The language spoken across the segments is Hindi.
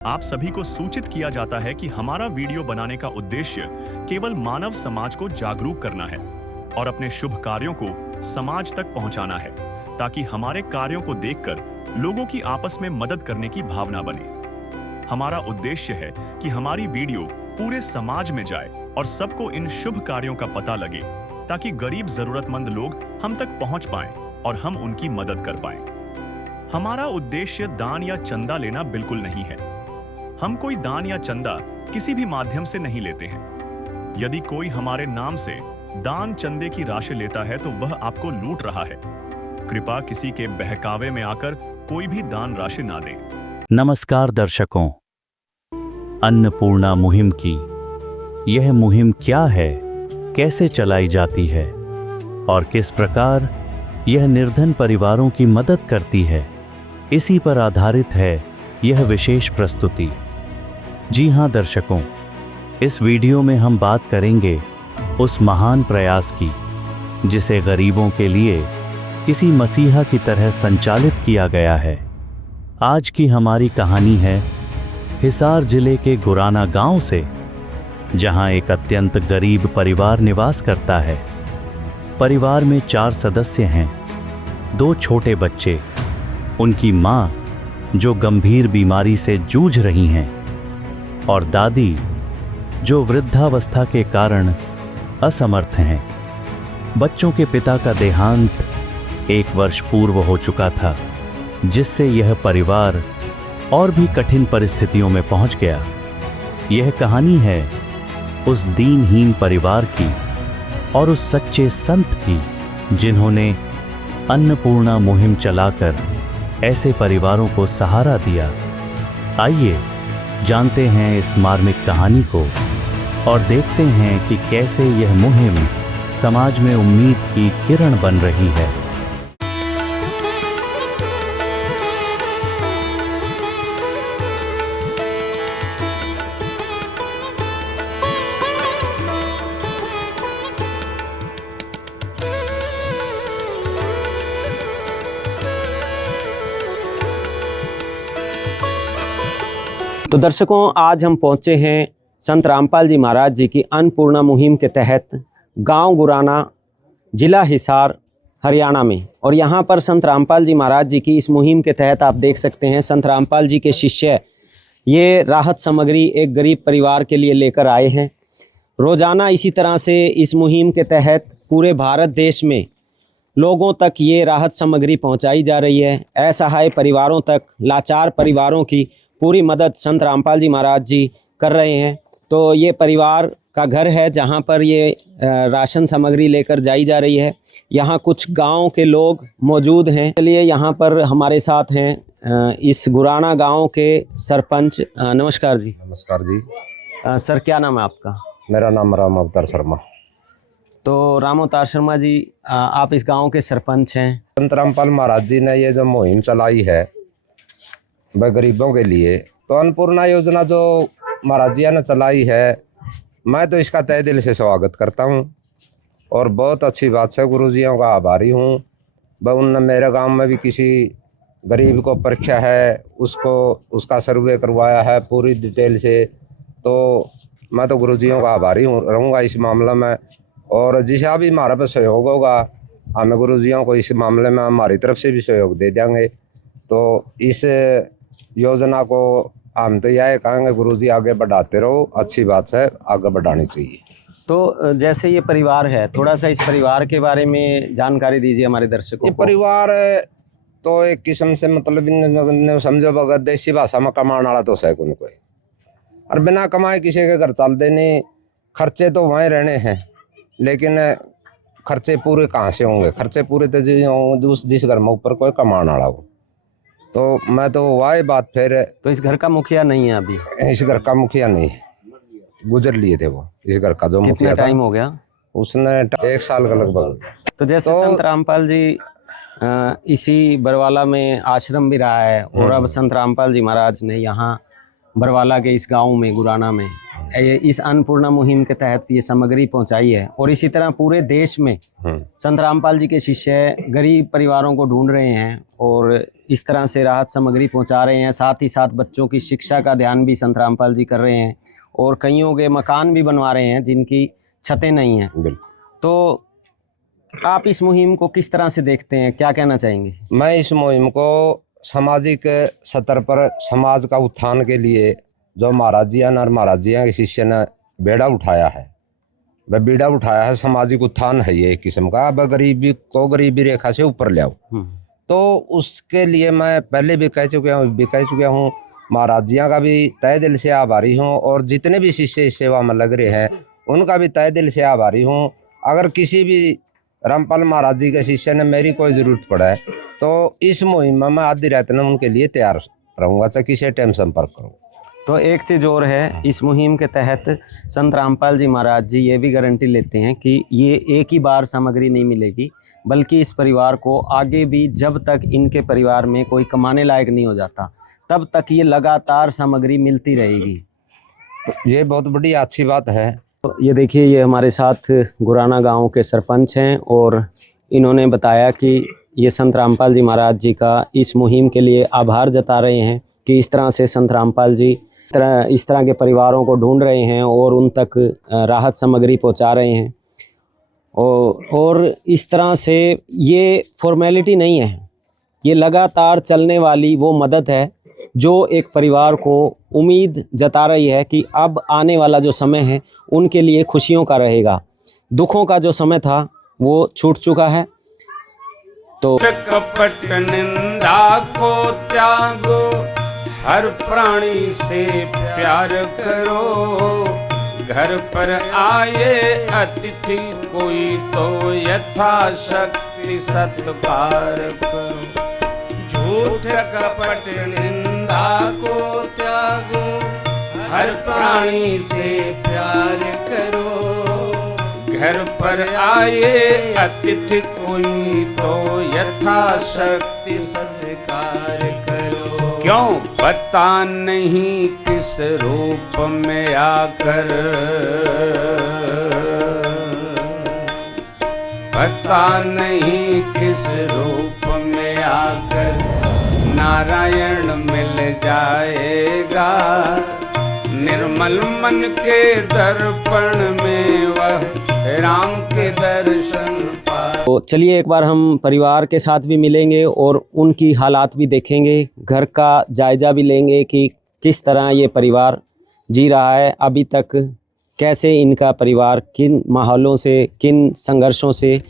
आप सभी को सूचित किया जाता है कि हमारा वीडियो बनाने का उद्देश्य केवल मानव समाज को जागरूक करना है और अपने शुभ कार्यों को समाज तक पहुंचाना है, ताकि हमारे कार्यों को देखकर लोगों की आपस में मदद करने की भावना बने। हमारा उद्देश्य है कि हमारी वीडियो पूरे समाज में जाए और सबको इन शुभ कार्यों का पता लगे, ताकि गरीब जरूरतमंद लोग हम तक पहुंच पाएं और हम उनकी मदद कर पाएं। हमारा उद्देश्य दान या चंदा लेना बिल्कुल नहीं है। हम कोई दान या चंदा किसी भी माध्यम से नहीं लेते हैं। यदि कोई हमारे नाम से दान चंदे की राशि लेता है तो वह आपको लूट रहा है। कृपया किसी के बहकावे में आकर कोई भी दान राशि ना दें। नमस्कार दर्शकों, अन्नपूर्णा मुहिम की यह मुहिम क्या है, कैसे चलाई जाती है और किस प्रकार यह निर्धन परिवारों की मदद करती है, इसी पर आधारित है यह विशेष प्रस्तुति। जी हां दर्शकों, इस वीडियो में हम बात करेंगे उस महान प्रयास की जिसे गरीबों के लिए किसी मसीहा की तरह संचालित किया गया है। आज की हमारी कहानी है हिसार जिले के गुराना गांव से, जहां एक अत्यंत गरीब परिवार निवास करता है। परिवार में 4 सदस्य हैं, 2 छोटे बच्चे, उनकी मां जो गंभीर बीमारी से जूझ रही हैं और दादी जो वृद्धावस्था के कारण असमर्थ हैं। बच्चों के पिता का देहांत 1 वर्ष पूर्व हो चुका था, जिससे यह परिवार और भी कठिन परिस्थितियों में पहुंच गया। यह कहानी है उस दीनहीन परिवार की और उस सच्चे संत की जिन्होंने अन्नपूर्णा मुहिम चलाकर ऐसे परिवारों को सहारा दिया। आइए जानते हैं इस मार्मिक कहानी को और देखते हैं कि कैसे यह मुहिम समाज में उम्मीद की किरण बन रही है। तो दर्शकों, आज हम पहुंचे हैं संत रामपाल जी महाराज जी की अन्नपूर्णा मुहिम के तहत गांव गुराना, जिला हिसार, हरियाणा में। और यहां पर संत रामपाल जी महाराज जी की इस मुहिम के तहत आप देख सकते हैं संत रामपाल जी के शिष्य ये राहत सामग्री एक गरीब परिवार के लिए लेकर आए हैं। रोज़ाना इसी तरह से इस मुहिम के तहत पूरे भारत देश में लोगों तक ये राहत सामग्री पहुँचाई जा रही है। असहाय परिवारों तक, लाचार परिवारों की पूरी मदद संत रामपाल जी महाराज जी कर रहे हैं। तो ये परिवार का घर है जहाँ पर ये राशन सामग्री लेकर जाई जा रही है। यहाँ कुछ गांव के लोग मौजूद हैं। चलिए, यहाँ पर हमारे साथ हैं इस गुराना गांव के सरपंच। नमस्कार जी। नमस्कार जी। सर, क्या नाम है आपका? मेरा नाम राम अवतार शर्मा। तो राम अवतार शर्मा जी, आप इस गांव के सरपंच हैं। संत रामपाल महाराज जी ने ये जो मुहिम चलाई है वह गरीबों के लिए, तो अन्नपूर्णा योजना जो महाराज जी ने चलाई है, मैं तो इसका तहे दिल से स्वागत करता हूँ और बहुत अच्छी बात है। गुरुजियों का आभारी हूँ। वह उनने मेरे गांव में भी किसी गरीब को परीक्षा है, उसको उसका सर्वे करवाया है पूरी डिटेल से। तो मैं तो गुरुजियों का आभारी रहूँगा इस मामले में। और जिसा भी हमारा पर सहयोग होगा, हमें गुरुजियों को इस मामले में हमारी तरफ से भी सहयोग दे देंगे। तो इस योजना को हम तो यह कहेंगे, गुरुजी आगे बढ़ाते रहो, अच्छी बात है, आगे बढ़ानी चाहिए। तो जैसे ये परिवार है, थोड़ा सा इस परिवार के बारे में जानकारी दीजिए हमारे दर्शकों ये को। परिवार तो एक किस्म से मतलब समझो, अगर देसी भाषा में कमाने वाला तो है कोई, और बिना कमाए किसी के घर चलते नहीं। खर्चे तो वहीं रहने हैं, लेकिन खर्चे पूरे कहाँ से होंगे? खर्चे पूरे तो जिस घर में ऊपर कोई कमाने वाला हो। तो मैं तो वही बात फिर, तो इस घर का मुखिया नहीं है अभी? इस घर का मुखिया नहीं है, गुजर लिए थे वो। इस घर का जो मुखिया था, टाइम हो गया उसने 1 साल का लगभग। तो जैसे संत रामपाल जी इसी बरवाला में आश्रम भी रहा है, और अब संत रामपाल जी महाराज ने यहाँ बरवाला के इस गांव में, गुराना में इस अन्नपूर्णा मुहिम के तहत ये सामग्री पहुंचाई है और इसी तरह पूरे देश में संत रामपाल जी के शिष्य गरीब परिवारों को ढूंढ रहे हैं और इस तरह से राहत सामग्री पहुंचा रहे हैं। साथ ही साथ बच्चों की शिक्षा का ध्यान भी संत रामपाल जी कर रहे हैं और कईयों के मकान भी बनवा रहे हैं जिनकी छतें नहीं हैं। तो आप इस मुहिम को किस तरह से देखते हैं, क्या कहना चाहेंगे? मैं इस मुहिम को सामाजिक स्तर पर समाज का उत्थान के लिए जो महाराज जी और महाराज जी के शिष्य ने बेड़ा उठाया है, वह बीड़ा उठाया है, सामाजिक उत्थान है ये एक किस्म का। अब गरीबी को गरीबी रेखा से ऊपर ले आओ, तो उसके लिए मैं पहले भी कह चुका हूँ महाराज जी का भी तय दिल से आभारी हूँ और जितने भी शिष्य इस सेवा में लग रहे हैं उनका भी तय दिल से आभारी हूँ। अगर किसी भी रामपाल महाराज जी के शिष्य ने मेरी कोई ज़रूरत पड़े तो इस मुहिम में आधी रात में उनके लिए तैयार रहूँगा, चाहे किसी टाइम संपर्क करूँ। तो एक चीज़ और है, इस मुहिम के तहत संत रामपाल जी महाराज जी ये भी गारंटी लेते हैं कि ये एक ही बार सामग्री नहीं मिलेगी, बल्कि इस परिवार को आगे भी जब तक इनके परिवार में कोई कमाने लायक नहीं हो जाता तब तक ये लगातार सामग्री मिलती रहेगी। तो ये बहुत बड़ी अच्छी बात है। तो ये देखिए, ये हमारे साथ गुराना गांव के सरपंच हैं और इन्होंने बताया कि ये संत रामपाल जी महाराज जी का इस मुहिम के लिए आभार जता रहे हैं कि इस तरह से संत रामपाल जी इस तरह के परिवारों को ढूंढ रहे हैं और उन तक राहत सामग्री पहुंचा रहे हैं। और इस तरह से ये फॉर्मेलिटी नहीं है, ये लगातार चलने वाली वो मदद है जो एक परिवार को उम्मीद जता रही है कि अब आने वाला जो समय है उनके लिए खुशियों का रहेगा। दुखों का जो समय था वो छूट चुका है। तो कपट निंदा को त्यागो, हर प्राणी से प्यार करो, घर पर आए अतिथि कोई तो यथाशक्ति सत्कार करो। झूठ कपट निंदा को त्यागो, हर प्राणी से प्यार करो, घर पर आए अतिथि कोई तो यथाशक्ति सत्कार करो। क्यों पता नहीं किस रूप में आकर, पता नहीं किस रूप में आकर नारायण मिल जाएगा। निर्मल मन के दर्पण में वह राम के दर्शन पाए। तो चलिए एक बार हम परिवार के साथ भी मिलेंगे और उनकी हालात भी देखेंगे, घर का जायजा भी लेंगे कि किस तरह ये परिवार जी रहा है अभी तक, कैसे इनका परिवार किन माहौलों से, किन संघर्षों से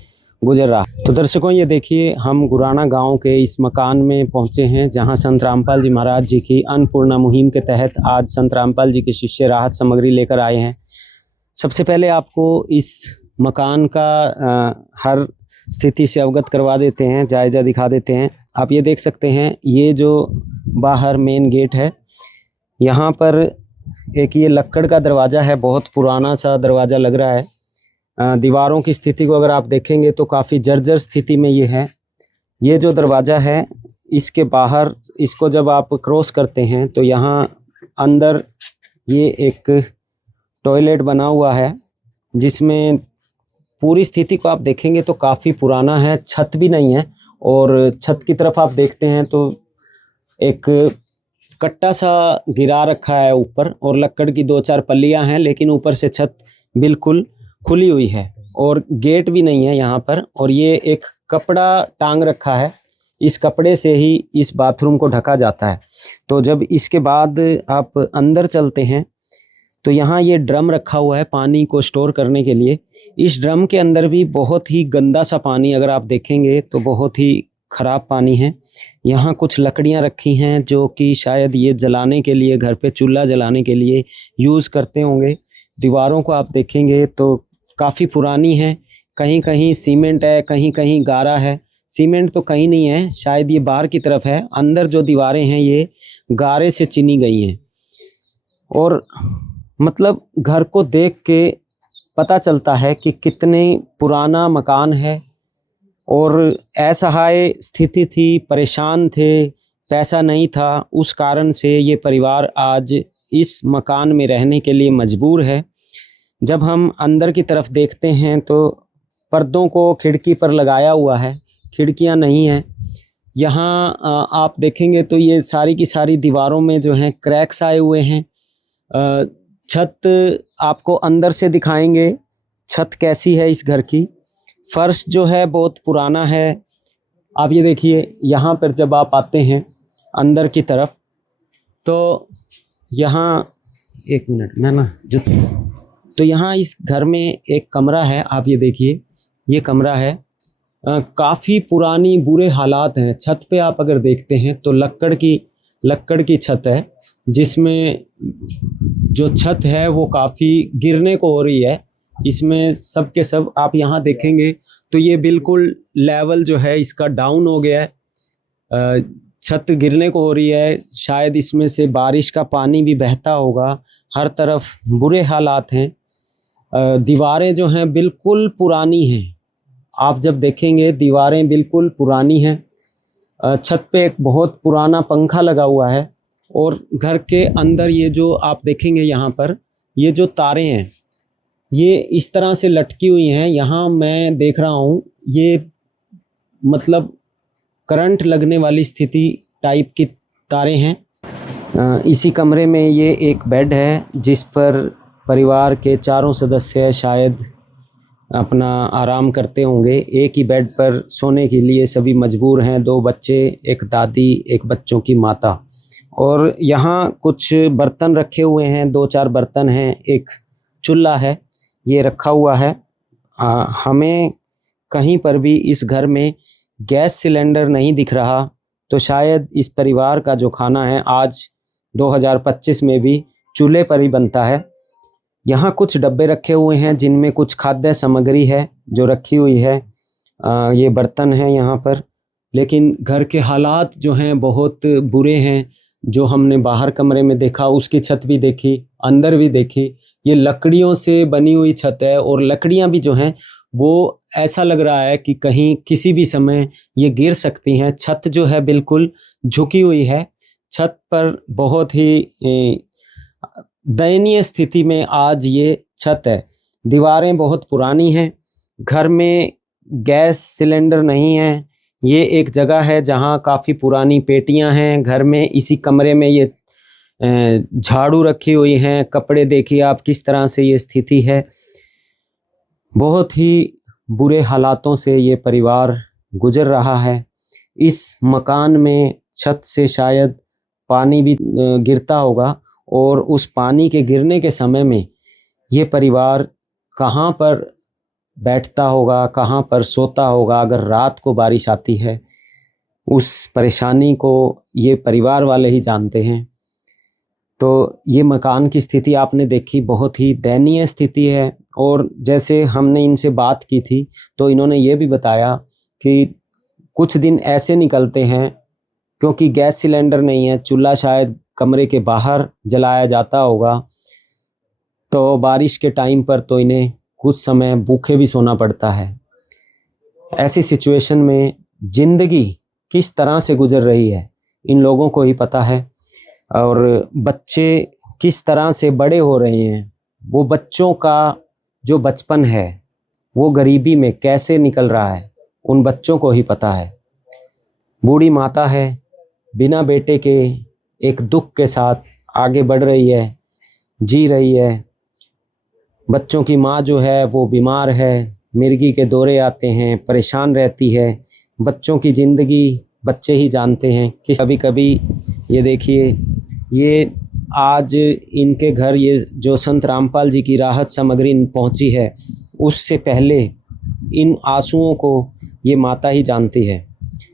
गुजर रहा है। तो दर्शकों, ये देखिए, हम गुराना गांव के इस मकान में पहुंचे हैं जहां संत रामपाल जी महाराज जी की अन्नपूर्णा मुहिम के तहत आज संत रामपाल जी के शिष्य राहत सामग्री लेकर आए हैं। सबसे पहले आपको इस मकान का हर स्थिति से अवगत करवा देते हैं, जायजा दिखा देते हैं। आप ये देख सकते हैं, ये जो बाहर मेन गेट है, यहाँ पर एक ये लक्कड़ का दरवाज़ा है, बहुत पुराना सा दरवाज़ा लग रहा है। दीवारों की स्थिति को अगर आप देखेंगे तो काफ़ी जर्जर स्थिति में ये है। ये जो दरवाज़ा है, इसके बाहर इसको जब आप क्रॉस करते हैं तो यहाँ अंदर ये एक टॉयलेट बना हुआ है जिसमें पूरी स्थिति को आप देखेंगे तो काफ़ी पुराना है, छत भी नहीं है और छत की तरफ आप देखते हैं तो एक कट्टा सा गिरा रखा है ऊपर और लक्कड़ की 2-4 पल्लियाँ हैं, लेकिन ऊपर से छत बिल्कुल खुली हुई है और गेट भी नहीं है यहाँ पर। और ये एक कपड़ा टांग रखा है, इस कपड़े से ही इस बाथरूम को ढका जाता है। तो जब इसके बाद आप अंदर चलते हैं तो यहाँ ये ड्रम रखा हुआ है पानी को स्टोर करने के लिए। इस ड्रम के अंदर भी बहुत ही गंदा सा पानी, अगर आप देखेंगे तो बहुत ही ख़राब पानी है। यहाँ कुछ लकड़ियाँ रखी हैं जो कि शायद ये जलाने के लिए, घर पे चूल्हा जलाने के लिए यूज़ करते होंगे। दीवारों को आप देखेंगे तो काफ़ी पुरानी है, कहीं कहीं सीमेंट है, कहीं कहीं गारा है। सीमेंट तो कहीं नहीं है, शायद ये बाहर की तरफ है। अंदर जो दीवारें हैं ये गारे से चुनी गई हैं। और मतलब घर को देख के पता चलता है कि कितने पुराना मकान है और असहाय स्थिति थी, परेशान थे, पैसा नहीं था, उस कारण से ये परिवार आज इस मकान में रहने के लिए मजबूर है। जब हम अंदर की तरफ देखते हैं तो पर्दों को खिड़की पर लगाया हुआ है, खिड़कियां नहीं हैं। यहाँ आप देखेंगे तो ये सारी की सारी दीवारों में जो हैं क्रैक्स आए हुए हैं। छत आपको अंदर से दिखाएंगे छत कैसी है इस घर की। फर्श जो है बहुत पुराना है। आप ये देखिए, यहाँ पर जब आप आते हैं अंदर की तरफ तो यहाँ, एक मिनट मैं ना जो, तो यहाँ इस घर में एक कमरा है। आप ये देखिए, ये कमरा है, काफ़ी पुरानी बुरे हालात हैं। छत पे आप अगर देखते हैं तो लक्कड़ की छत है, जिसमें जो छत है वो काफ़ी गिरने को हो रही है। इसमें सब के सब आप यहाँ देखेंगे तो ये बिल्कुल लेवल जो है इसका डाउन हो गया है। छत गिरने को हो रही है, शायद इसमें से बारिश का पानी भी बहता होगा। हर तरफ बुरे हालात हैं। दीवारें जो हैं बिल्कुल पुरानी हैं। आप जब देखेंगे दीवारें बिल्कुल पुरानी हैं। छत पे एक बहुत पुराना पंखा लगा हुआ है और घर के अंदर ये जो आप देखेंगे यहाँ पर ये जो तारें हैं ये इस तरह से लटकी हुई हैं। यहाँ मैं देख रहा हूँ ये मतलब करंट लगने वाली स्थिति टाइप की तारें हैं। इसी कमरे में ये एक बेड है जिस पर परिवार के चारों सदस्य शायद अपना आराम करते होंगे। एक ही बेड पर सोने के लिए सभी मजबूर हैं, 2 बच्चे, एक दादी, एक बच्चों की माता। और यहाँ कुछ बर्तन रखे हुए हैं, 2-4 बर्तन हैं, एक चूल्हा है, ये रखा हुआ है। हमें कहीं पर भी इस घर में गैस सिलेंडर नहीं दिख रहा, तो शायद इस परिवार का जो खाना है आज 2025 में भी चूल्हे पर ही बनता है। यहाँ कुछ डब्बे रखे हुए हैं जिनमें कुछ खाद्य सामग्री है जो रखी हुई है। ये बर्तन हैं यहाँ पर, लेकिन घर के हालात जो हैं बहुत बुरे हैं। जो हमने बाहर कमरे में देखा उसकी छत भी देखी, अंदर भी देखी, ये लकड़ियों से बनी हुई छत है और लकड़ियाँ भी जो हैं वो ऐसा लग रहा है कि कहीं किसी भी समय ये गिर सकती हैं। छत जो है बिल्कुल झुकी हुई है। छत पर बहुत ही दयनीय स्थिति में आज ये छत है। दीवारें बहुत पुरानी हैं। घर में गैस सिलेंडर नहीं है। ये एक जगह है जहाँ काफ़ी पुरानी पेटियां हैं घर में। इसी कमरे में ये झाड़ू रखी हुई हैं। कपड़े देखिए आप किस तरह से ये स्थिति है। बहुत ही बुरे हालातों से ये परिवार गुजर रहा है। इस मकान में छत से शायद पानी भी गिरता होगा और उस पानी के गिरने के समय में ये परिवार कहाँ पर बैठता होगा, कहाँ पर सोता होगा अगर रात को बारिश आती है। उस परेशानी को ये परिवार वाले ही जानते हैं। तो ये मकान की स्थिति आपने देखी, बहुत ही दयनीय स्थिति है। और जैसे हमने इनसे बात की थी तो इन्होंने ये भी बताया कि कुछ दिन ऐसे निकलते हैं क्योंकि गैस सिलेंडर नहीं है, चूल्हा शायद कमरे के बाहर जलाया जाता होगा, तो बारिश के टाइम पर तो इन्हें कुछ समय भूखे भी सोना पड़ता है। ऐसी सिचुएशन में ज़िंदगी किस तरह से गुजर रही है इन लोगों को ही पता है। और बच्चे किस तरह से बड़े हो रहे हैं, वो बच्चों का जो बचपन है वो गरीबी में कैसे निकल रहा है उन बच्चों को ही पता है। बूढ़ी माता है, बिना बेटे के एक दुख के साथ आगे बढ़ रही है, जी रही है। बच्चों की माँ जो है वो बीमार है, मिर्गी के दौरे आते हैं, परेशान रहती है। बच्चों की ज़िंदगी बच्चे ही जानते हैं कि कभी कभी ये देखिए, ये आज इनके घर ये जो संत रामपाल जी की राहत सामग्री पहुंची है, उससे पहले इन आंसुओं को ये माता ही जानती है।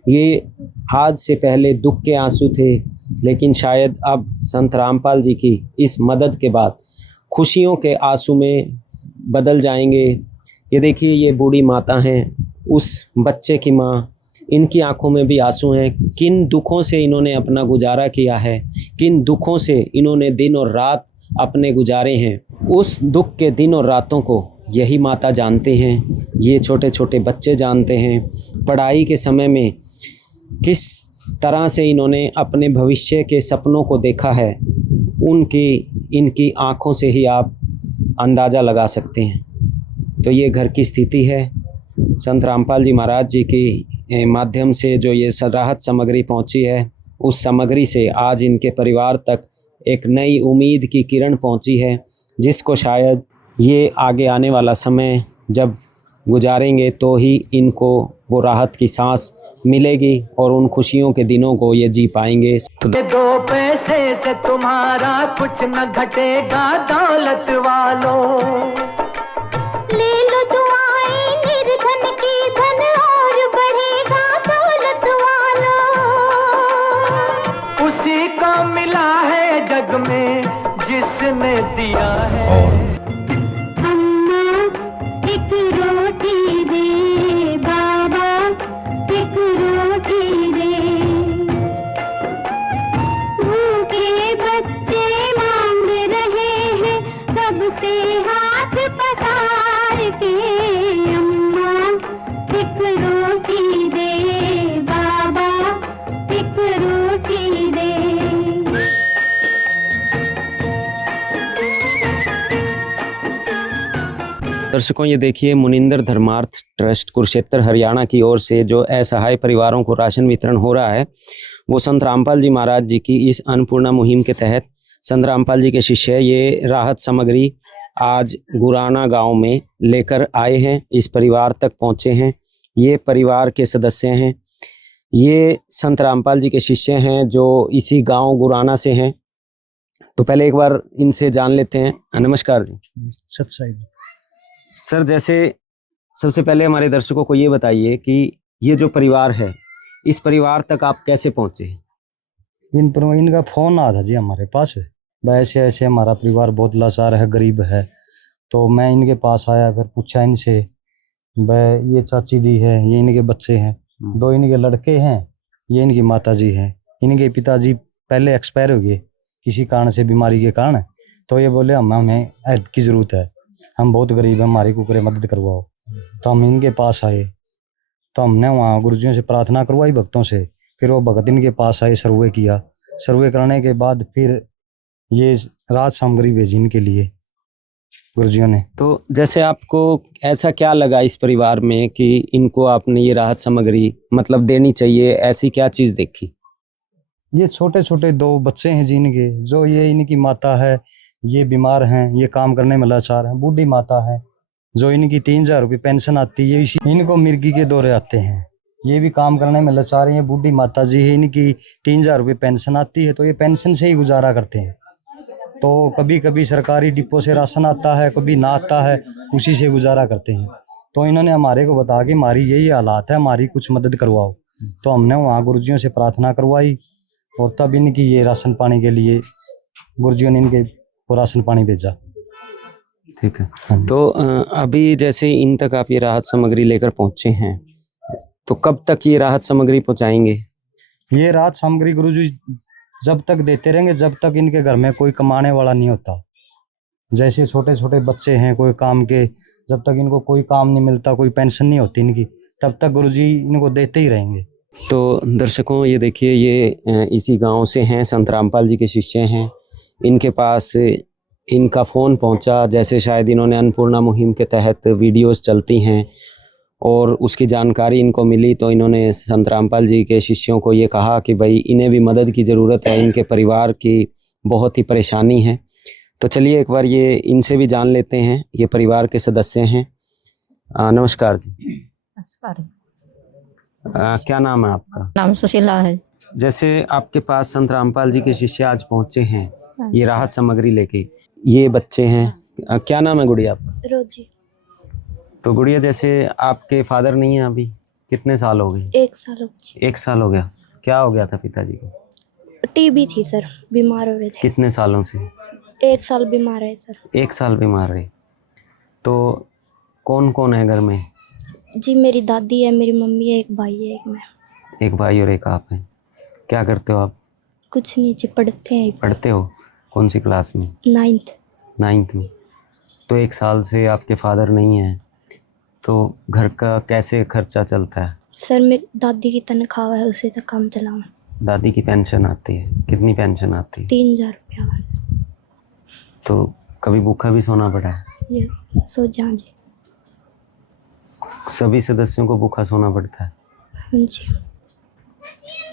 ये आज से पहले दुख के आंसू थे, लेकिन शायद अब संत रामपाल जी की इस मदद के बाद खुशियों के आंसू में बदल जाएंगे। ये देखिए, ये बूढ़ी माता हैं, उस बच्चे की माँ, इनकी आंखों में भी आंसू हैं। किन दुखों से इन्होंने अपना गुजारा किया है, किन दुखों से इन्होंने दिन और रात अपने गुजारे हैं, उस दुख के दिन और रातों को यही माता जानते हैं, ये छोटे छोटे बच्चे जानते हैं। पढ़ाई के समय में किस तरह से इन्होंने अपने भविष्य के सपनों को देखा है, उनकी इनकी आँखों से ही आप अंदाज़ा लगा सकते हैं। तो ये घर की स्थिति है। संत रामपाल जी महाराज जी की माध्यम से जो ये राहत सामग्री पहुंची है, उस सामग्री से आज इनके परिवार तक एक नई उम्मीद की किरण पहुंची है, जिसको शायद ये आगे आने वाला समय जब गुजारेंगे तो ही इनको वो राहत की सांस मिलेगी और उन खुशियों के दिनों को ये जी पाएंगे। तो 2 पैसे से तुम्हारा कुछ न घटेगा दौलत वालों। ले लो दुआएं निर्धन की, धन और बढ़ेगा दौलत वालों। उसी को मिला है जग में जिसने दिया है। अम्मा एक रोटी दे, बाबा एक रोटी दे। भूखे बच्चे मांग रहे हैं सबसे हाथ पसार के। अम्मा एक रोटी दे, बाबा एक रोटी दे। दर्शकों, ये देखिए मुनिंदर धर्मार्थ ट्रस्ट कुरुक्षेत्र हरियाणा की ओर से जो असहाय परिवारों को राशन वितरण हो रहा है, वो संत रामपाल जी महाराज जी की इस अन्नपूर्णा मुहिम के तहत संत रामपाल जी के शिष्य ये राहत सामग्री आज गुराना गांव में लेकर आए हैं, इस परिवार तक पहुंचे हैं। ये परिवार के सदस्य हैं, ये संत रामपाल जी के शिष्य हैं जो इसी गांव गुराना से हैं। तो पहले एक बार इनसे जान लेते हैं। नमस्कार जी। सत्साई। सर, जैसे सबसे पहले हमारे दर्शकों को ये बताइए कि ये जो परिवार है, इस परिवार तक आप कैसे पहुंचे? इनका फोन आया था जी हमारे पास, वैसे ऐसे हमारा परिवार बहुत लाचार है, गरीब है। तो मैं इनके पास आया, फिर पूछा इनसे, वह ये चाची दी है, ये इनके बच्चे हैं, 2 इनके लड़के हैं, ये इनकी माता जी हैं। इनके पिताजी पहले एक्सपायर हो गए किसी कारण से, बीमारी के कारण। तो ये बोले हमें हेल्प की ज़रूरत है, हम बहुत गरीब हैं, हमारी कुकरे मदद करवाओ। तो हम इनके पास आए, तो हमने वहाँ गुरुजियों से प्रार्थना करवाई, भक्तों से। फिर वो भगत इनके पास आए, सर्वे किया। सर्वे कराने के बाद फिर ये राहत सामग्री भेजी इनके लिए गुरुजियों ने। तो जैसे आपको ऐसा क्या लगा इस परिवार में कि इनको आपने ये राहत सामग्री मतलब देनी चाहिए, ऐसी क्या चीज़ देखी? ये छोटे छोटे 2 बच्चे हैं जी इनके, जो ये इनकी माता है, ये बीमार हैं, ये काम करने में लाचार हैं। बूढ़ी माता है जो इनकी 3000 रुपये पेंशन आती है, इसी इनको मिर्गी के दौरे आते हैं, ये भी काम करने में लाचार हैं। बूढ़ी माता जी है, इनकी 3000 रुपये पेंशन आती है, तो ये पेंशन से ही गुजारा करते हैं। तो कभी कभी सरकारी डिपो से राशन आता है, कभी ना आता है, उसी से गुजारा करते हैं। तो इन्होंने हमारे को बता के हमारी यही हालात है, हमारी कुछ मदद करवाओ। तो हमने वहाँ गुरुजियों से प्रार्थना करवाई और तब इनकी ये राशन पानी के लिए गुरुजियों ने इनके को राशन पानी भेजा। ठीक है। तो अभी जैसे इन तक आप ये राहत सामग्री लेकर पहुंचे हैं, तो कब तक ये राहत सामग्री पहुंचाएंगे? ये राहत सामग्री गुरुजी जब तक देते रहेंगे, जब तक इनके घर में कोई कमाने वाला नहीं होता। जैसे छोटे छोटे बच्चे हैं कोई काम के, जब तक इनको कोई काम नहीं मिलता, कोई पेंशन नहीं होती इनकी, तब तक गुरुजी इनको देते ही रहेंगे। तो दर्शकों, ये देखिए, ये इसी गांव से हैं, संत रामपाल जी के शिष्य हैं। इनके पास इनका फ़ोन पहुंचा, जैसे शायद इन्होंने अन्नपूर्णा मुहिम के तहत वीडियोस चलती हैं और उसकी जानकारी इनको मिली, तो इन्होंने संत रामपाल जी के शिष्यों को ये कहा कि भाई इन्हें भी मदद की ज़रूरत है, इनके परिवार की बहुत ही परेशानी है। तो चलिए एक बार ये इनसे भी जान लेते हैं, ये परिवार के सदस्य हैं। नमस्कार जी। नमस्कार। क्या नाम है आपका? नाम सुशीला है। जैसे आपके पास संत रामपाल जी के शिष्य आज पहुंचे हैं ये राहत सामग्री लेके, ये बच्चे हैं, क्या नाम है गुड़िया आपका? रोजी। तो गुड़िया, जैसे आपके फादर नहीं है अभी, कितने साल हो गए? 1 साल हो गया। 1 साल हो गया। क्या हो गया था पिताजी को? टीबी थी सर, बीमार हो रहे थे। कितने सालों से? 1 साल बीमार है सर। 1 साल बीमार रहे। तो कौन कौन है घर में? जी मेरी दादी है, मेरी मम्मी है, एक भाई है, एक मैं। एक भाई और एक आप हैं। क्या करते हो आप? कुछ नहीं जी, पढ़ते हैं। पढ़ते हो? कौन सी क्लास में? 9th। 9th में। तो 1 साल से आपके फादर नहीं हैं, तो घर का कैसे खर्चा चलता है? सर मेरी दादी की तनख्वाह है, उसे तक काम चलाऊँ। दादी की पेंशन आती है, कितनी पेंशन आती है? 3000 रुपया। तो कभी भूखा भी सोना पड़ा है? ये सो जाओ जी। सभी सदस्यों को भूखा सोना पड़ता है? हाँ जी।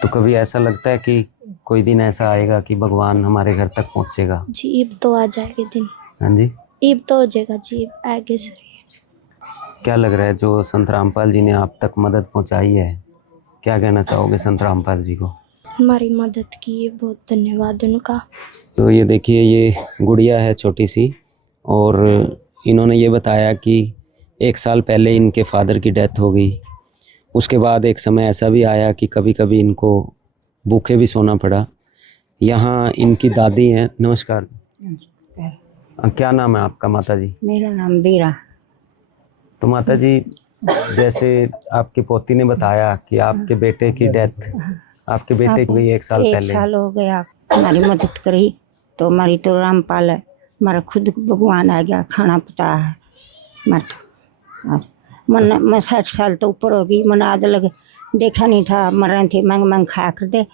तो कभी ऐसा लगता है कि कोई दिन ऐसा आएगा कि भगवान हमारे घर तक पहुंचेगा? जी ईब तो आ जाएगी दिन। हाँ जी। ईब तो हो जाएगा जी, ईब आगे सर। क्या लग रहा है जो संत रामपाल जी ने आप तक मदद पहुंचाई है, क्या कहना चाहोगे संत रामपाल जी को? हमारी मदद की, बहुत धन्यवाद उनका। तो ये देखिए, ये गुड़िया है छोटी सी, और इन्होंने ये बताया कि 1 साल पहले इनके फादर की डेथ हो गई। उसके बाद एक समय ऐसा भी आया कि कभी कभी इनको भूखे भी सोना पड़ा। यहाँ इनकी दादी हैं। नमस्कार। क्या नाम है आपका माता जी? मेरा नाम बीरा। तो माता जी, जैसे आपके पोती ने बताया कि आपके बेटे की डेथ, आपके बेटे की 1 साल एक पहले। साल हो गया, हमारी मदद करी तो हमारी तो रामपाल है, हमारा खुद भगवान आ गया, खाना पता है हमारा तो। मैं 60 साल तो ऊपर होगी, मैंने आज लग देखा नहीं था, मर रहे थे मांग मांग खाया कर दे।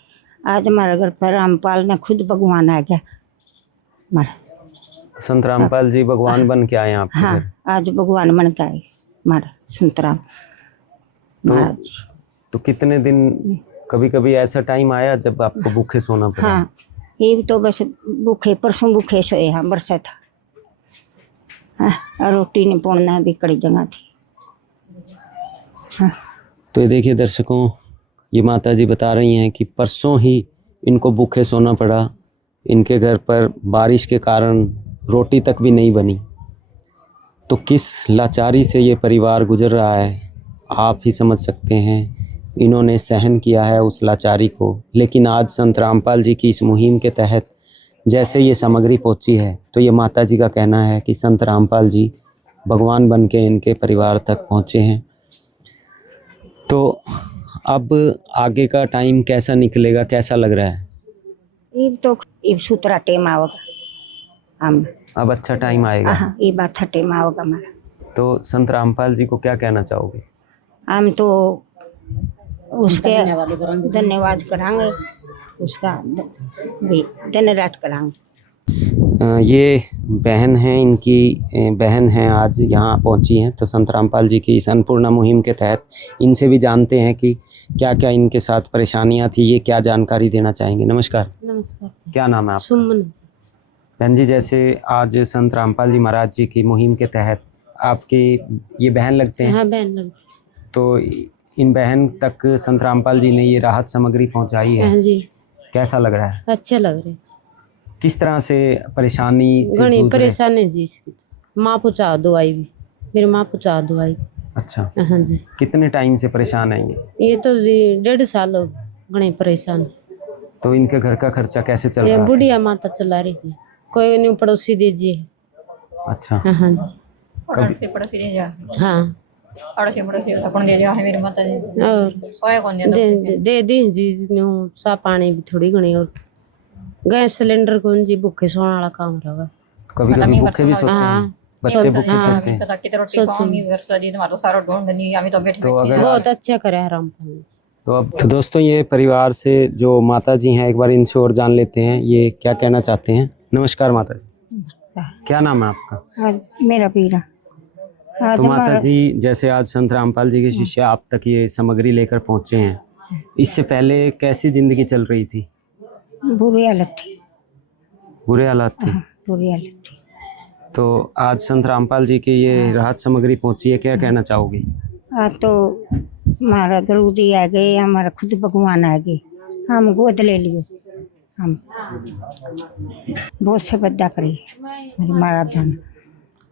आज हमारे घर पर रामपाल ने खुद भगवान आ गया हमारा। संत रामपाल जी भगवान बन के आए आपके हाँ, घर? आज भगवान बन के आए हमारा संत राम महाराज जी। तो कितने दिन, कभी कभी ऐसा टाइम आया जब आपको भूखे सोना पड़ा? हाँ, ये तो बस भूखे, परसों भूखे सोए। हाँ, बरसा था। हाँ, और रोटी नहीं पौड़ना भी कड़ी जगह थी। हाँ। तो ये देखिए दर्शकों, ये माता जी बता रही हैं कि परसों ही इनको भूखे सोना पड़ा। इनके घर पर बारिश के कारण रोटी तक भी नहीं बनी। तो किस लाचारी से ये परिवार गुजर रहा है आप ही समझ सकते हैं। इन्होंने सहन किया है उस लाचारी को। लेकिन आज संत रामपाल जी की इस मुहिम के तहत जैसे ये सामग्री पहुंची है, तो ये माता जी का कहना है कि संत रामपाल जी भगवान बन के इनके परिवार तक पहुंचे हैं। तो अब आगे का टाइम कैसा निकलेगा, कैसा लग रहा है? ये तो ये सूत्रा टेम आओगा हम। अब अच्छा टाइम आएगा। हाँ, ये बात अच्छा टेम आओगा हमारा। तो संत रामपाल जी को क्या कहना चाहोगे? हम तो उसके धन्यवाद करांगे, उसका भी दिन रात करांगे। ये बहन हैं, इनकी बहन हैं, आज यहाँ पहुँची हैं। तो संत रामपाल जी की इस अन्नपूर्णा मुहिम के तहत इनसे भी जानते हैं कि क्या क्या इनके साथ परेशानियाँ थी, ये क्या जानकारी देना चाहेंगे। नमस्कार। नमस्कार। क्या नाम है आपका? सुमन। बहन जी, जैसे आज संत रामपाल जी महाराज जी की मुहिम के तहत आपकी ये बहन लगते हैं? हाँ, बहन लगती। तो इन बहन तक संत रामपाल जी ने ये राहत सामग्री पहुँचाई है। हाँ जी। कैसा लग रहा है? अच्छे लग रहे। किस तरह से परेशानी से घनी जूझ रहे? परेशानी जी इसकी। माँ पहुँचा दवाई भी, मेरी माँ पहुँचा दवाई। अच्छा। हाँ जी। कितने टाइम से परेशान है ये? ये तो जी 1.5 साल हो घने परेशान। तो इनके घर का खर्चा कैसे चल ये रहा है? बुढ़िया माता चला रही थी, कोई नहीं पड़ोसी दीजिए। अच्छा। हाँ जी। कभी पड़ोसी दे जा। हाँ, पड़ोसी अपन दे जा है मेरी माता जी। और कोई कौन दे दी जी नो सा पानी भी थोड़ी घनी, और गैस सिलेंडर कौन जी भूखे सोने वाला काम रहा। कभी कभी भूखे भी सोते हैं। हाँ, बच्चे भूखे सोते हैं। पता कितने रोटी पाऊंगी वर्षा जी तुम्हारा सारा ढूंढ बनी अभी तो बैठ तो अगर बहुत अच्छा करे है रामपाल जी। तो अब तो दोस्तों, ये परिवार से जो माता जी हैं, एक बार इनसे और जान लेते हैं ये क्या कहना चाहते हैं। नमस्कार माता जी, क्या नाम है आपका? आज मेरा बीरा। तो माता जी, जैसे आज संत रामपाल जी के शिष्य आप तक ये सामग्री लेकर पहुंचे हैं, इससे पहले कैसी जिंदगी चल रही थी? बुरी हालत थी। बुरे हालात थे। बुरी हालत थी। तो आज संत रामपाल जी की ये राहत सामग्री पहुंची है, क्या कहना चाहोगी? आज तो हमारा गुरु जी आ गए, हमारा खुद भगवान आ गए, हम गोद ले लिए। हम बहुत श्रद्धा करी मेरी महाराज जान,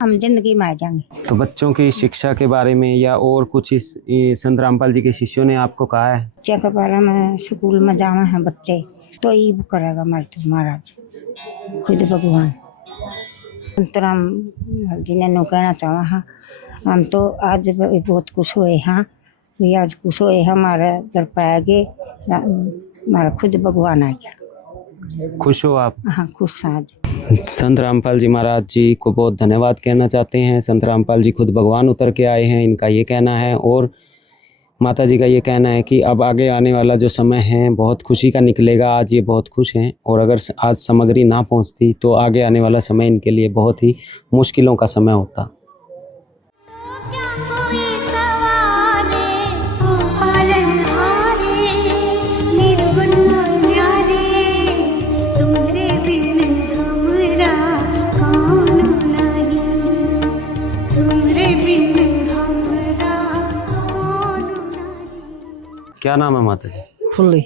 हम जिंदगी में आ जाएंगे। तो बच्चों की शिक्षा के बारे में या और कुछ इस संत रामपाल जी के शिष्यों ने आपको कहा है? बच्चे के बारे में स्कूल में जावे हैं बच्चे तो ये करेगा हमारे तो महाराज खुद भगवान। संत राम जी ने नो कहना चाहा हाँ, हम तो आज बहुत खुश हुए। हाँ भी आज खुश हुए, हमारे घर पे आ गए, हमारा खुद भगवान आ गया। खुश हो आप? हाँ खुश आज। संत रामपाल जी महाराज जी को बहुत धन्यवाद कहना चाहते हैं। संत रामपाल जी खुद भगवान उतर के आए हैं, इनका ये कहना है। और माता जी का ये कहना है कि अब आगे आने वाला जो समय है बहुत खुशी का निकलेगा। आज ये बहुत खुश हैं, और अगर आज सामग्री ना पहुंचती तो आगे आने वाला समय इनके लिए बहुत ही मुश्किलों का समय होता। क्या नाम है माता जी? फुल्ली।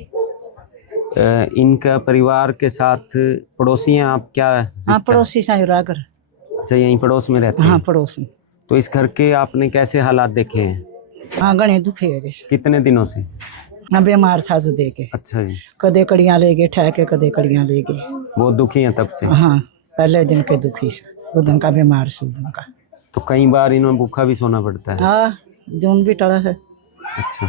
इनका परिवार के साथ पड़ोसी हैं आप? क्या हाँ रिश्ता है? पड़ोसी सायुरागर। अच्छा, यहीं पड़ोस में रहते हाँ हैं? पड़ोस में। तो इस घर के आपने कैसे हालात देखे हैं? हाँ गणे दुखे है रे। कितने दिनों से? हाँ बीमार था जो दे के। अच्छा जी। कदे कड़ियाँ ले गए ठहके, कदे कड़ियाँ ले गए। बहुत दुखी हैं तब से? हाँ पहले दिन के दुखी से, 2 दिन का बीमार से 2 दिन का। तो कई बार इन्हें भूखा भी सोना पड़ता है? हाँ जून भी टड़ा है। अच्छा।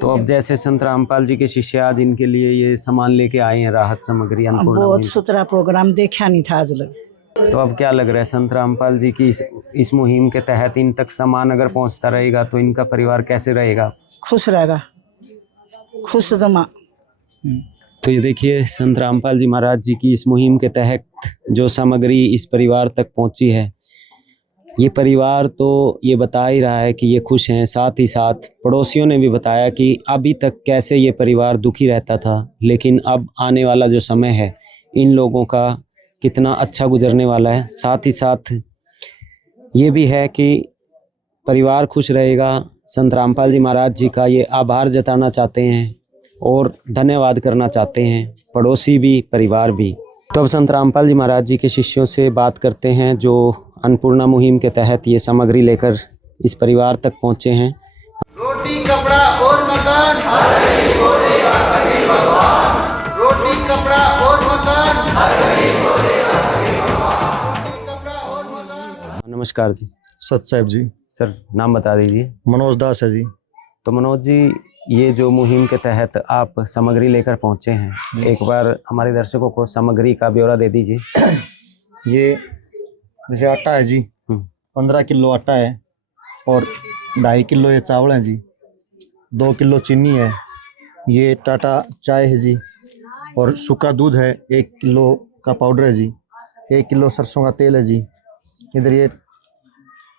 तो अब जैसे संत रामपाल जी के शिष्य आज इनके लिए ये सामान लेके आए हैं, राहत सामग्री अन्नपूर्णा बहुत मुहिम। सुथरा प्रोग्राम देखा नहीं था आज लग। तो अब क्या लग रहा है संत रामपाल जी की इस मुहिम के तहत इन तक सामान अगर पहुंचता रहेगा तो इनका परिवार कैसे रहेगा? खुश रहेगा, खुश जमा। तो ये देखिए संत रामपाल जी महाराज जी की इस मुहिम के तहत जो सामग्री इस परिवार तक पहुंची है, ये परिवार तो ये बता ही रहा है कि ये खुश हैं। साथ ही साथ पड़ोसियों ने भी बताया कि अभी तक कैसे ये परिवार दुखी रहता था, लेकिन अब आने वाला जो समय है इन लोगों का कितना अच्छा गुजरने वाला है। साथ ही साथ ये भी है कि परिवार खुश रहेगा। संत रामपाल जी महाराज जी का ये आभार जताना चाहते हैं और धन्यवाद करना चाहते हैं, पड़ोसी भी परिवार भी। तो अब संत रामपाल जी महाराज जी के शिष्यों से बात करते हैं जो अन्नपूर्णा मुहिम के तहत ये सामग्री लेकर इस परिवार तक पहुंचे हैं। रोटी कपड़ा और मकान हर गरीब को देगा कभी भगवान। रोटी कपड़ा और मकान हर गरीब को देगा कभी भगवान। रोटी कपड़ा और मकान। नमस्कार जी। सत साहब जी। सर नाम बता दीजिए। मनोज दास है जी। तो मनोज जी, ये जो मुहिम के तहत आप सामग्री लेकर पहुंचे हैं, एक बार हमारे दर्शकों को सामग्री का ब्यौरा दे दीजिए। ये जैसे आटा है जी, 15 किलो आटा है और 2.5 किलो ये चावल है जी, 2 किलो चीनी है, ये टाटा चाय है जी, और सूखा दूध है 1 किलो का पाउडर है जी, 1 किलो सरसों का तेल है जी, इधर ये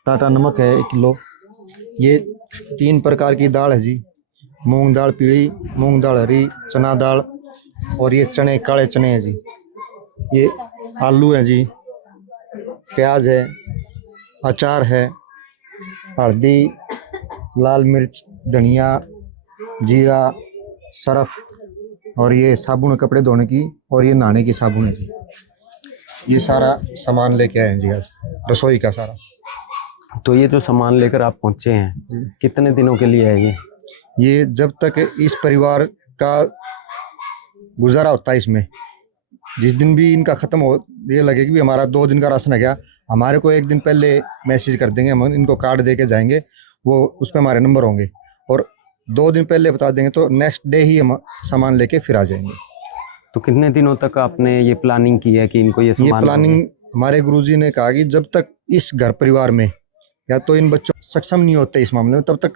टाटा नमक है 1 किलो, ये 3 प्रकार की दाल है जी, मूंग दाल पीली, मूंग दाल हरी, चना दाल, और ये चने काले चने हैं जी, ये आलू है जी, प्याज है, अचार है, हल्दी, लाल मिर्च, धनिया, जीरा, सरफ, और ये साबुन कपड़े धोने की, और ये नहाने की साबुन है जी। ये सारा सामान लेके आए हैं जी आज, रसोई का सारा। तो ये जो सामान लेकर आप पहुंचे हैं कितने दिनों के लिए है ये जब तक इस परिवार का गुजारा होता है, इसमें जिस दिन भी इनका ख़त्म हो, ये लगे कि भी हमारा 2 दिन का राशन है क्या, हमारे को 1 दिन पहले मैसेज कर देंगे, हम इनको कार्ड दे के जाएंगे, वो उस पर हमारे नंबर होंगे, और 2 दिन पहले बता देंगे तो नेक्स्ट डे ही हम सामान लेके फिर आ जाएंगे। तो कितने दिनों तक आपने ये प्लानिंग की है कि इनको ये सामान? ये प्लानिंग हमारे गुरुजी ने कहा कि जब तक इस घर परिवार में या तो इन बच्चों सक्षम नहीं होते इस मामले में, तब तक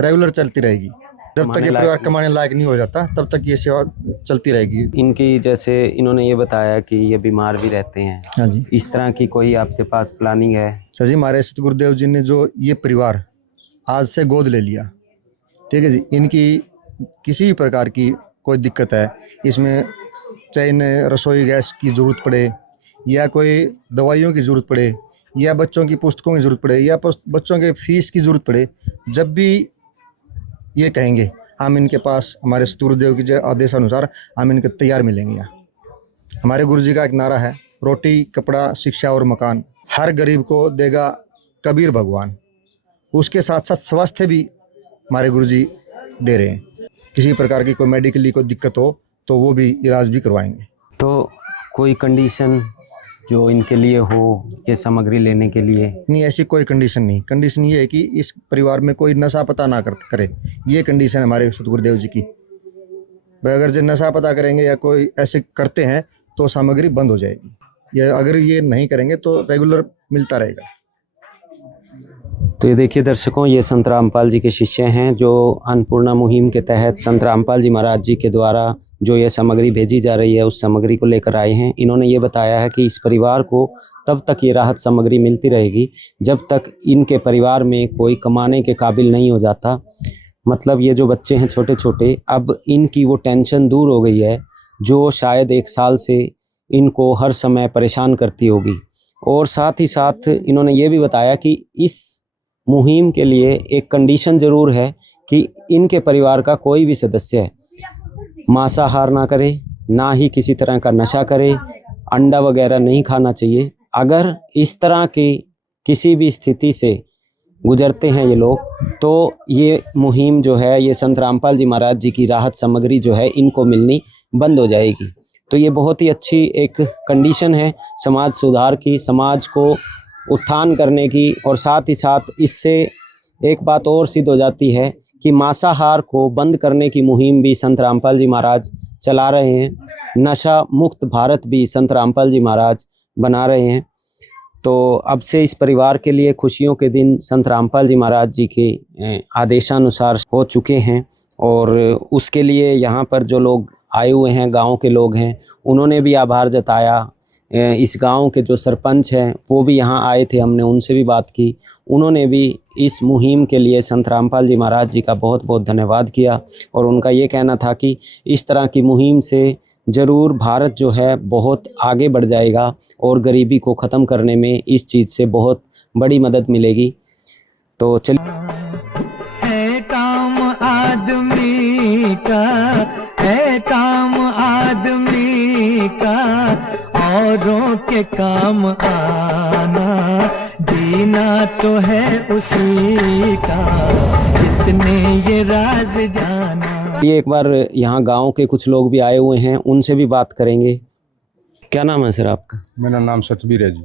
रेगुलर चलती रहेगी। जब तक ये परिवार कमाने लायक नहीं हो जाता तब तक ये सेवा चलती रहेगी। इनकी जैसे इन्होंने ये बताया कि ये बीमार भी रहते हैं। हाँ जी। इस तरह की कोई आपके पास प्लानिंग है? सर जी, हमारे सतगुरुदेव जी ने जो ये परिवार आज से गोद ले लिया, ठीक है जी, इनकी किसी भी प्रकार की कोई दिक्कत है इसमें, चाहे इन्हें रसोई गैस की ज़रूरत पड़े, या कोई दवाइयों की ज़रूरत पड़े, या बच्चों की पुस्तकों की ज़रूरत पड़े, या बच्चों के फीस की ज़रूरत पड़े, जब भी ये कहेंगे हम इनके पास हमारे सतगुरुदेव के आदेशानुसार हम इनके तैयार मिलेंगे। यहाँ हमारे गुरुजी का एक नारा है, रोटी कपड़ा शिक्षा और मकान हर गरीब को देगा कबीर भगवान। उसके साथ साथ स्वास्थ्य भी हमारे गुरुजी दे रहे हैं। किसी प्रकार की कोई मेडिकली कोई दिक्कत हो तो वो भी इलाज भी करवाएंगे। तो कोई कंडीशन जो इनके लिए हो ये सामग्री लेने के लिए? नहीं, ऐसी कोई कंडीशन नहीं। कंडीशन ये है कि इस परिवार में कोई नशा पता ना करे, ये कंडीशन हमारे सतगुरुदेव जी की। भाई अगर जो नशा पता करेंगे या कोई ऐसे करते हैं तो सामग्री बंद हो जाएगी, या अगर ये नहीं करेंगे तो रेगुलर मिलता रहेगा। तो ये देखिए दर्शकों, ये संत रामपाल जी के शिष्य हैं जो अन्नपूर्णा मुहिम के तहत संत रामपाल जी महाराज जी के द्वारा जो ये सामग्री भेजी जा रही है उस सामग्री को लेकर आए हैं। इन्होंने ये बताया है कि इस परिवार को तब तक ये राहत सामग्री मिलती रहेगी जब तक इनके परिवार में कोई कमाने के काबिल नहीं हो जाता। मतलब ये जो बच्चे हैं छोटे छोटे, अब इनकी वो टेंशन दूर हो गई है जो शायद 1 साल से इनको हर समय परेशान करती होगी। और साथ ही साथ इन्होंने ये भी बताया कि इस मुहिम के लिए एक कंडीशन ज़रूर है कि इनके परिवार का कोई भी सदस्य मांसाहार ना करे, ना ही किसी तरह का नशा करे, अंडा वगैरह नहीं खाना चाहिए। अगर इस तरह की किसी भी स्थिति से गुजरते हैं ये लोग, तो ये मुहिम जो है, ये संत रामपाल जी महाराज जी की राहत सामग्री जो है इनको मिलनी बंद हो जाएगी। तो ये बहुत ही अच्छी एक कंडीशन है समाज सुधार की, समाज को उत्थान करने की। और साथ ही साथ इससे एक बात और सिद्ध हो जाती है कि मांसाहार को बंद करने की मुहिम भी संत रामपाल जी महाराज चला रहे हैं। नशा मुक्त भारत भी संत रामपाल जी महाराज बना रहे हैं। तो अब से इस परिवार के लिए खुशियों के दिन संत रामपाल जी महाराज जी के आदेशानुसार हो चुके हैं। और उसके लिए यहाँ पर जो लोग आए हुए हैं, गांव के लोग हैं, उन्होंने भी आभार जताया। इस गांव के जो सरपंच हैं वो भी यहाँ आए थे, हमने उनसे भी बात की। उन्होंने भी इस मुहिम के लिए संत रामपाल जी महाराज जी का बहुत बहुत धन्यवाद किया। और उनका ये कहना था कि इस तरह की मुहिम से ज़रूर भारत जो है बहुत आगे बढ़ जाएगा और गरीबी को ख़त्म करने में इस चीज़ से बहुत बड़ी मदद मिलेगी। तो चलिए, है काम आदमी का, है काम आदमी का, औरों के काम आना, जीना तो है उसी का, जिसने ये राज जाना। ये एक बार यहाँ गांव के कुछ लोग भी आए हुए हैं, उनसे भी बात करेंगे। क्या नाम है सर आपका? मेरा नाम सतबीर है जी।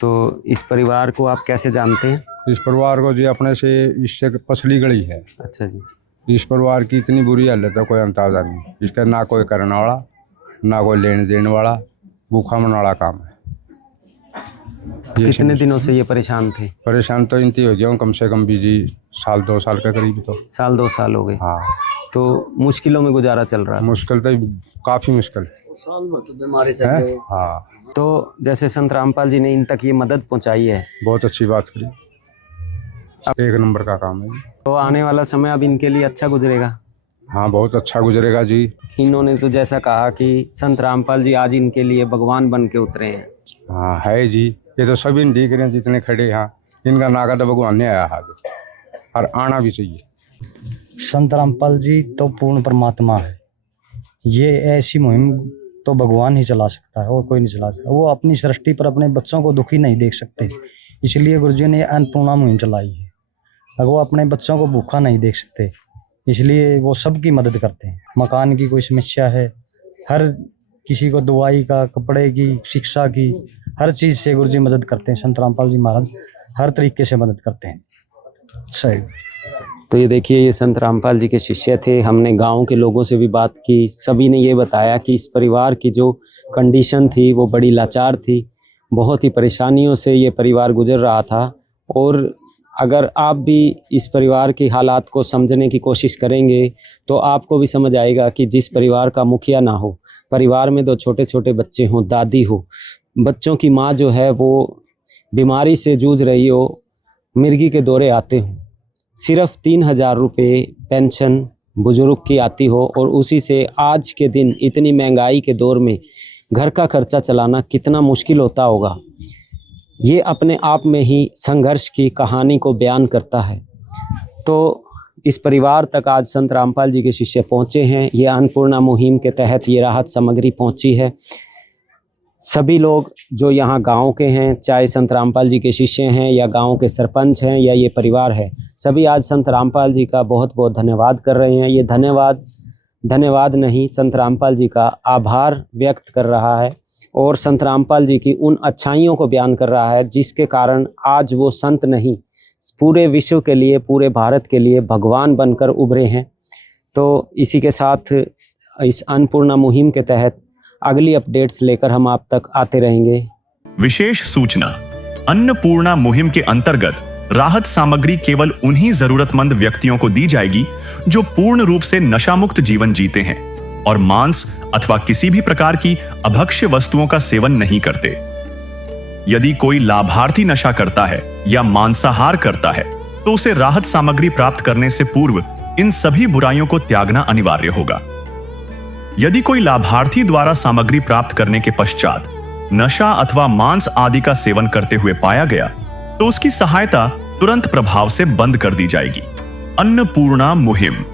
तो इस परिवार को आप कैसे जानते हैं? इस परिवार को जी अपने से इससे पसली गई है। अच्छा जी। इस परिवार की इतनी बुरी हालत है, कोई अंदाजा नहीं। इसका ना कोई करने वाला, ना कोई लेने देने वाला, भूखा मन वाला काम है। कितने दिनों से ये परेशान थे? परेशान तो इनती हो गया कम से कम भी जी 1-2 साल के करीब। तो 1-2 साल हो गए। हाँ। तो मुश्किलों में गुजारा चल रहा है? मुश्किल तो काफ़ी मुश्किल साल भर तो बीमारी चल रही है। हाँ। तो जैसे संत रामपाल जी ने इन तक ये मदद पहुंचाई है, बहुत अच्छी बात करी, एक नंबर का काम है। तो आने वाला समय अब इनके लिए अच्छा गुजरेगा? हाँ, बहुत अच्छा गुजरेगा जी। इन्होंने तो जैसा कहा कि संत रामपाल जी आज इनके लिए भगवान बन के उतरे हैं। हाँ है जी, ये तो सभी देख रहे हैं जितने खड़े यहाँ, इनका नागा तो भगवान ने आया हाथ, और आना भी चाहिए। संत रामपाल जी तो पूर्ण परमात्मा है। ये ऐसी मुहिम तो भगवान ही चला सकता है और कोई नहीं चला सकता। वो अपनी सृष्टि पर अपने बच्चों को दुखी नहीं देख सकते, इसलिए गुरुजी ने अन्नपूर्णा मुहिम चलाई है। अगर वो अपने बच्चों को भूखा नहीं देख सकते, इसलिए वो सबकी मदद करते हैं। मकान की कोई समस्या है, हर किसी को दवाई का, कपड़े की, शिक्षा की, हर चीज़ से गुरुजी मदद करते हैं। संत रामपाल जी महाराज हर तरीके से मदद करते हैं। सही। तो ये देखिए, ये संत रामपाल जी के शिष्य थे। हमने गांव के लोगों से भी बात की, सभी ने ये बताया कि इस परिवार की जो कंडीशन थी वो बड़ी लाचार थी, बहुत ही परेशानियों से ये परिवार गुजर रहा था। और अगर आप भी इस परिवार की हालात को समझने की कोशिश करेंगे तो आपको भी समझ आएगा कि जिस परिवार का मुखिया ना हो, परिवार में 2 छोटे छोटे बच्चे हों, दादी हो, बच्चों की माँ जो है वो बीमारी से जूझ रही हो, मिर्गी के दौरे आते हों, सिर्फ 3000 रुपये पेंशन बुजुर्ग की आती हो, और उसी से आज के दिन इतनी महंगाई के दौर में घर का खर्चा चलाना कितना मुश्किल होता होगा, ये अपने आप में ही संघर्ष की कहानी को बयान करता है। तो इस परिवार तक आज संत रामपाल जी के शिष्य पहुँचे हैं। ये अन्नपूर्णा मुहिम के तहत ये राहत सामग्री पहुँची है। सभी लोग जो यहाँ गांव के हैं, चाहे संत रामपाल जी के शिष्य हैं या गांव के सरपंच हैं या ये परिवार है, सभी आज संत रामपाल जी का बहुत बहुत धन्यवाद कर रहे हैं। ये धन्यवाद नहीं, संत रामपाल जी का आभार व्यक्त कर रहा है और संत रामपाल जी की उन अच्छाइयों को बयान कर रहा है जिसके कारण आज वो संत नहीं, पूरे विश्व के लिए, पूरे भारत के लिए भगवान बनकर उभरे हैं। तो इसी के साथ इस अन्नपूर्णा मुहिम के तहत अगली अपडेट्स लेकर हम आप तक आते रहेंगे। विशेष सूचना, अन्नपूर्णा मुहिम के अंतर्गत राहत सामग्री केवल उन्हीं जरूरतमंद व्यक्तियों को दी जाएगी जो पूर्ण रूप से नशा मुक्त जीवन जीते हैं और मांस अथवा किसी भी प्रकार की अभक्ष्य वस्तुओं का सेवन नहीं करते। यदि कोई लाभार्थी नशा करता है या मांसाहार करता है तो उसे राहत सामग्री प्राप्त करने से पूर्व इन सभी बुराइयों को त्यागना अनिवार्य होगा। यदि कोई लाभार्थी द्वारा सामग्री प्राप्त करने के पश्चात नशा अथवा मांस आदि का सेवन करते हुए पाया गया तो उसकी सहायता तुरंत प्रभाव से बंद कर दी जाएगी। अन्नपूर्णा मुहिम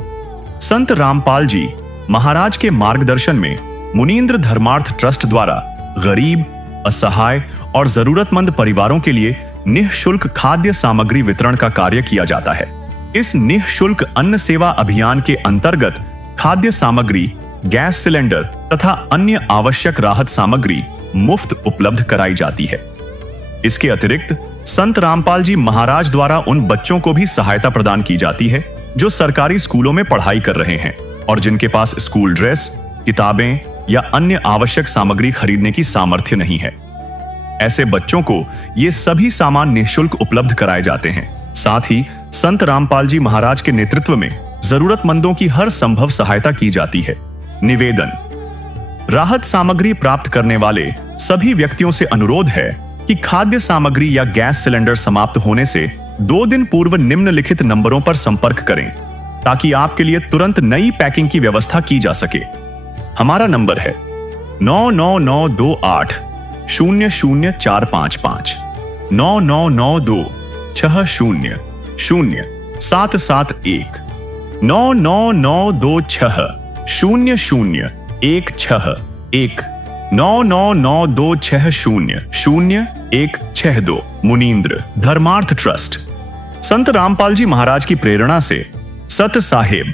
संत रामपाल जी महाराज के मार्गदर्शन में मुनींद्र धर्मार्थ ट्रस्ट द्वारा गरीब, असहाय और जरूरतमंद परिवारों के लिए निःशुल्क खाद्य सामग्री वितरण का कार्य किया जाता है। इस निःशुल्क अन्न सेवा अभियान के अंतर्गत खाद्य सामग्री, गैस सिलेंडर तथा अन्य आवश्यक राहत सामग्री मुफ्त उपलब्ध कराई जाती है। इसके अतिरिक्त संत रामपाल जी महाराज द्वारा उन बच्चों को भी सहायता प्रदान की जाती है जो सरकारी स्कूलों में पढ़ाई कर रहे हैं और जिनके पास स्कूल ड्रेस, किताबें या अन्य आवश्यक सामग्री खरीदने की सामर्थ्य नहीं है। ऐसे बच्चों को ये सभी सामान निःशुल्क उपलब्ध कराए जाते हैं। साथ ही संत रामपाल जी महाराज के नेतृत्व में जरूरतमंदों की हर संभव सहायता की जाती है। निवेदन, राहत सामग्री प्राप्त करने वाले सभी व्यक्तियों से अनुरोध है कि खाद्य सामग्री या गैस सिलेंडर समाप्त होने से 2 दिन पूर्व निम्नलिखित नंबरों पर संपर्क करें ताकि आपके लिए तुरंत नई पैकिंग की व्यवस्था की जा सके। हमारा नंबर है 99928 00455 9992 60 0771 99926 0016 99926000162 मुनींद्र धर्मार्थ ट्रस्ट। संत रामपाल जी महाराज की प्रेरणा से सत साहेब